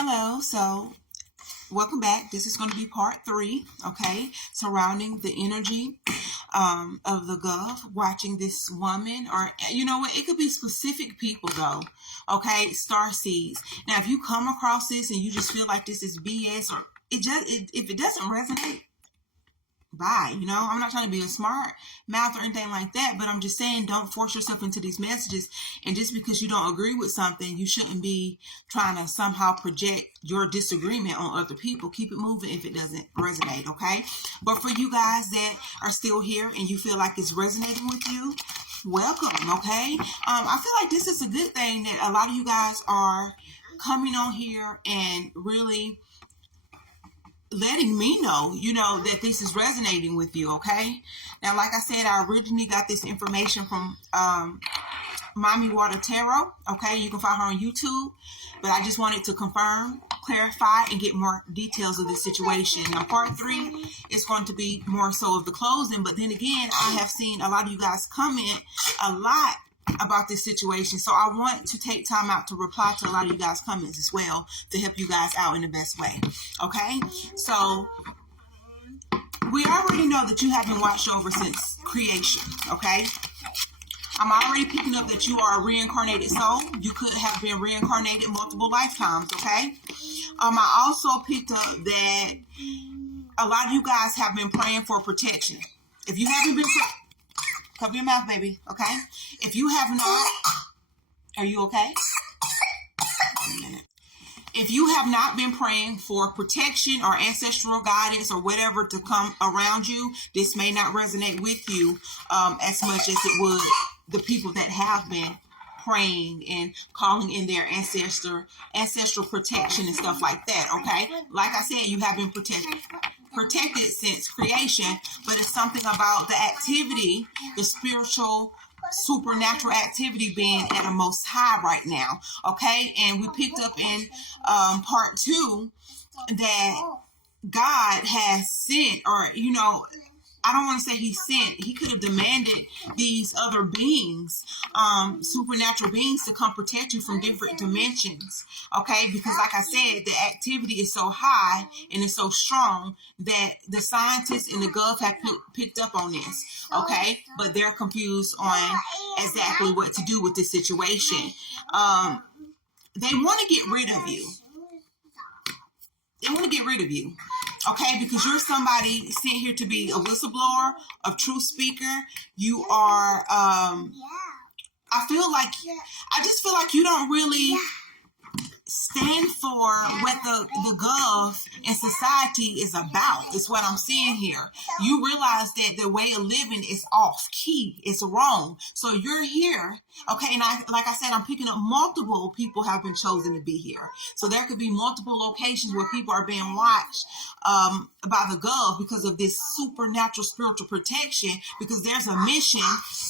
Hello, so welcome back. This is going to be part 3, okay, surrounding the energy of the Gulf, watching this woman, or you know what, it could be specific people though, okay, star seeds. Now, if you come across this and you just feel like this is BS, or if it doesn't resonate, bye. I'm not trying to be a smart mouth or anything like that, but I'm just saying, don't force yourself into these messages. And just because you don't agree with something, you shouldn't be trying to somehow project your disagreement on other people. Keep it moving if it doesn't resonate, okay? But for you guys that are still here and you feel like it's resonating with you, welcome, okay? I feel like this is a good thing that a lot of you guys are coming on here and really letting me know, that this is resonating with you, okay? Now, like I said, I originally got this information from Mommy Water Tarot, okay? You can find her on YouTube, but I just wanted to confirm, clarify, and get more details of this situation. Now, part 3 is going to be more so of the closing, but then again, I have seen a lot of you guys comment a lot about this situation, so I want to take time out to reply to a lot of you guys' comments as well to help you guys out in the best way, okay? So we already know that you have been watched over since creation, okay? I'm already picking up that you are a reincarnated soul. You could have been reincarnated multiple lifetimes, okay? I also picked up that a lot of you guys have been praying for protection. If you haven't been cover your mouth, baby, okay? If you have not, are you okay? Wait a minute. If you have not been praying for protection or ancestral guidance or whatever to come around you, this may not resonate with you as much as it would the people that have been praying and calling in their ancestral protection and stuff like that, okay? Like I said, you have been protected since creation, but it's something about the activity, the spiritual, supernatural activity being at a most high right now, okay? And we picked up in part 2 that God has sent, or I don't want to say he sent, he could have demanded these other beings, supernatural beings, to come protect you from different dimensions, okay? Because like I said, the activity is so high and it's so strong that the scientists in the Gulf have picked up on this, okay? But they're confused on exactly what to do with this situation. They want to get rid of you. They want to get rid of you. Okay, because you're somebody sent here to be a whistleblower, a truth speaker. You are, I just feel like you don't really stand for what the Gulf and society is about. It's what I'm seeing here. You realize that the way of living is off key. It's wrong. So you're here. Okay. And like I said, I'm picking up multiple people have been chosen to be here. So there could be multiple locations where people are being watched by the Gulf because of this supernatural spiritual protection, because there's a mission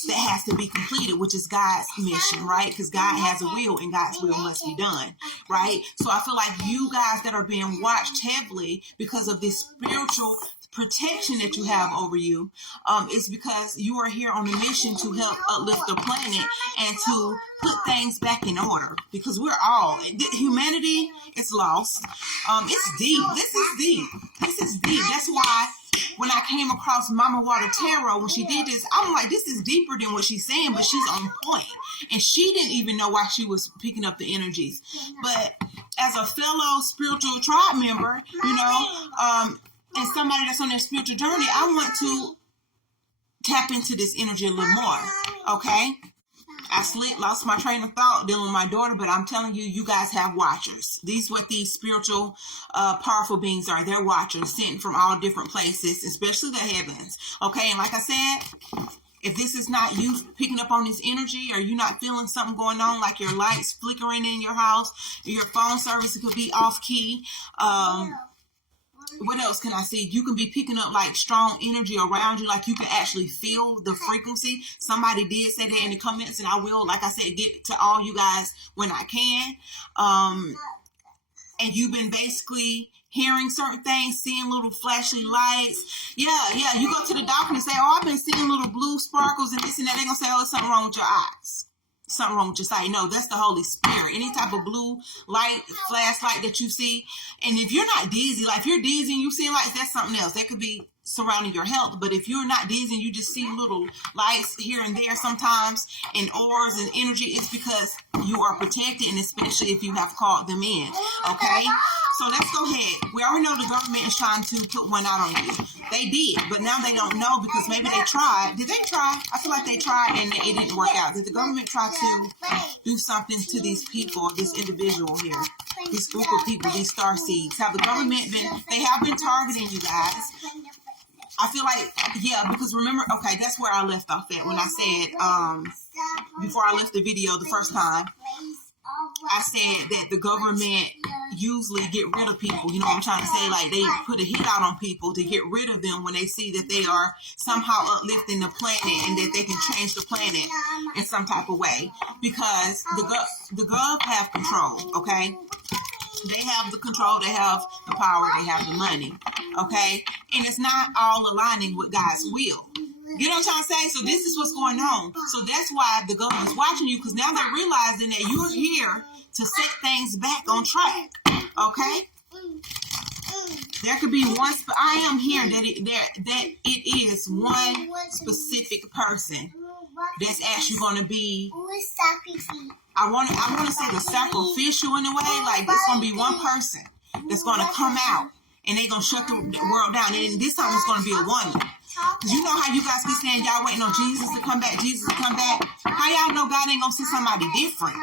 that has to be completed, which is God's mission, right? Because God has a will and God's will must be done. Right? So I feel like you guys that are being watched heavily because of this spiritual protection that you have over you, is because you are here on a mission to help uplift the planet and to put things back in order, because we're all, humanity is lost. It's deep. This is deep. That's why when I came across Mama Water Tarot, when she did this, I'm like, this is deeper than what she's saying, but she's on point. And she didn't even know why she was picking up the energies. But as a fellow spiritual tribe member, and somebody that's on their spiritual journey, I want to tap into this energy a little more, okay? I lost my train of thought dealing with my daughter, but I'm telling you, you guys have watchers. These what these spiritual, powerful beings are. They're watchers sent from all different places, especially the heavens. Okay, and like I said, if this is not you picking up on this energy, or you're not feeling something going on, like your lights flickering in your house, your phone service could be off key. What else can I see? You can be picking up like strong energy around you, like you can actually feel the frequency. Somebody did say that in the comments, and I will, like I said, get to all you guys when I can. And you've been basically hearing certain things, seeing little flashy lights. Yeah. You go to the doctor and say, oh, I've been seeing little blue sparkles and this and that. They're going to say, oh, there's something wrong with your eyes. something wrong with your sight. No, that's the Holy Spirit. Any type of blue light, flashlight that you see. And if you're not dizzy, like if you're dizzy and you see lights, that's something else. That could be surrounding your health. But if you're not dizzy and you just see little lights here and there sometimes and auras and energy, it's because you are protected, and especially if you have called them in. Okay? So let's go ahead. We already know the government is trying to put one out on you. They did, but now they don't know because maybe they tried. Did they try? I feel like they tried and it didn't work out. Did the government try to do something to these people, this individual here, this group of people, these star seeds? Have the government they have been targeting you guys. I feel like, yeah, because remember, okay, that's where I left off at when I said, before I left the video the first time, I said that the government usually get rid of people. You know what I'm trying to say? Like, they put a hit out on people to get rid of them when they see that they are somehow uplifting the planet and that they can change the planet in some type of way. Because the gov have control, okay? They have the control, they have the power, they have the money, okay? And it's not all aligning with God's will. You know what I'm trying to say? So this is what's going on. So that's why the government's watching you, because now they're realizing that you're here to set things back on track, okay? There could be one, I am hearing that it is one specific person that's actually going to be, I want to say the sacrificial in a way, like it's going to be one person that's going to come out and they're going to shut the world down. And this time it's going to be a woman. Because you know how you guys be saying y'all waiting on Jesus to come back, Jesus to come back? How y'all know God ain't going to send somebody different?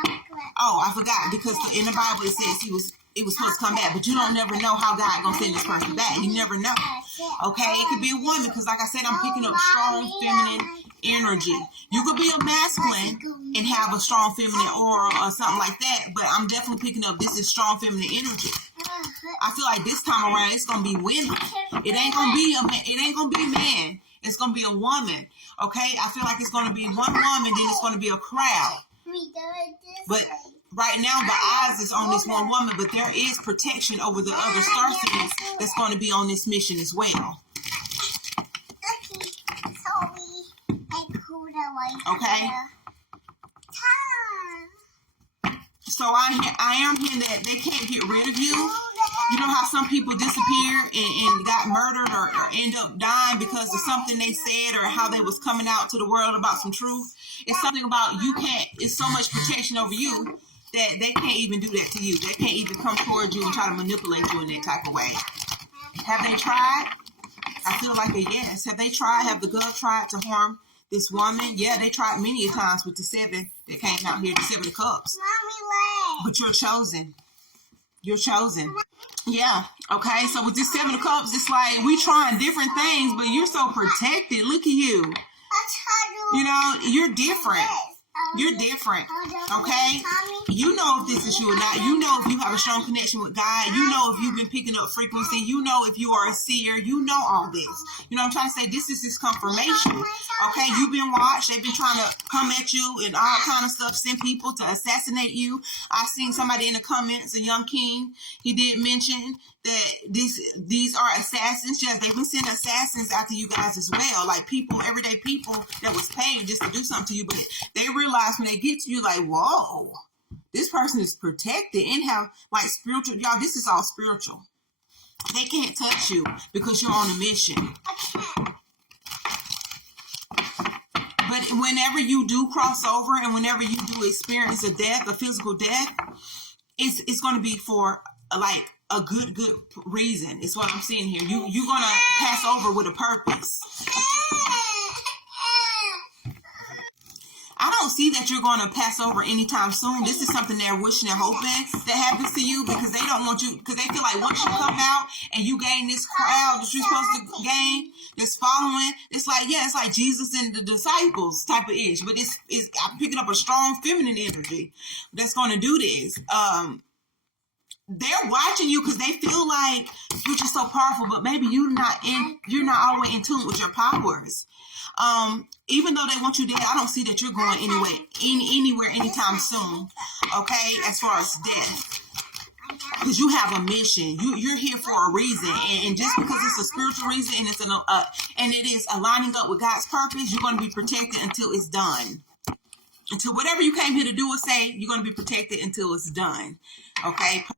Oh, I forgot, because in the Bible it says it was supposed to come back, but you don't never know how God gonna send this person back. You never know. Okay, it could be a woman, because like I said, I'm picking up strong feminine energy. You could be a masculine and have a strong feminine aura or something like that, but I'm definitely picking up this is strong feminine energy. I feel like this time around it's gonna be women. It ain't gonna be a man. It ain't gonna be a man. It's gonna be a woman. Okay, I feel like it's gonna be one woman, then it's gonna be a crowd. But right now, the eyes is on this one woman, but there is protection over the other star seeds that's going to be on this mission as well. Okay? So I am hearing that they can't get rid of you. You know how some people disappear and got murdered or end up dying because of something they said or how they was coming out to the world about some truth? It's something about you can't, it's so much protection over you that they can't even do that to you. They can't even come towards you and try to manipulate you in that type of way. Have they tried? I feel like a yes. Have they tried? Have the gov tried to harm this woman? Yeah, they tried many times with the 7 that came out here, the 7 of Cups. But you're chosen. You're chosen. Yeah. Okay. So with this 7 of Cups, it's like we trying different things, but you're so protected. Look at you. You know, you're different. You're different, okay? You know if this is you or not. You know if you have a strong connection with God. You know if you've been picking up frequency. You know if you are a seer. You know all this. You know what I'm trying to say? This is his confirmation, okay? You've been watched. They've been trying to come at you and all kind of stuff, send people to assassinate you. I seen somebody in the comments, a young king, he did mention that these are assassins. Yes, they've been sending assassins after you guys as well, like people, everyday people that was paid just to do something to you, but they realize when they get to you, like, whoa, this person is protected and have like spiritual, y'all, this is all spiritual. They can't touch you because you're on a mission. But whenever you do cross over and whenever you do experience a death, a physical death, it's going to be for like a good reason. It's what I'm seeing here. You're gonna pass over with a purpose. I don't see that you're going to pass over anytime soon. This is something they're wishing and hoping that happens to you because they don't want you, because they feel like once you come out and you gain this crowd that you're supposed to gain, this following, it's like, yeah, it's like Jesus and the disciples type of ish. But it's I'm picking up a strong feminine energy that's going to do this. They're watching you because they feel like you're just so powerful, but maybe you're not all the way in tune with your powers. Even though they want you dead, I don't see that you're going anywhere anytime soon. Okay, as far as death, because you have a mission. You're here for a reason, and just because it's a spiritual reason and it's and it is aligning up with God's purpose, you're going to be protected until it's done. until whatever you came here to do or say, you're going to be protected until it's done. Okay.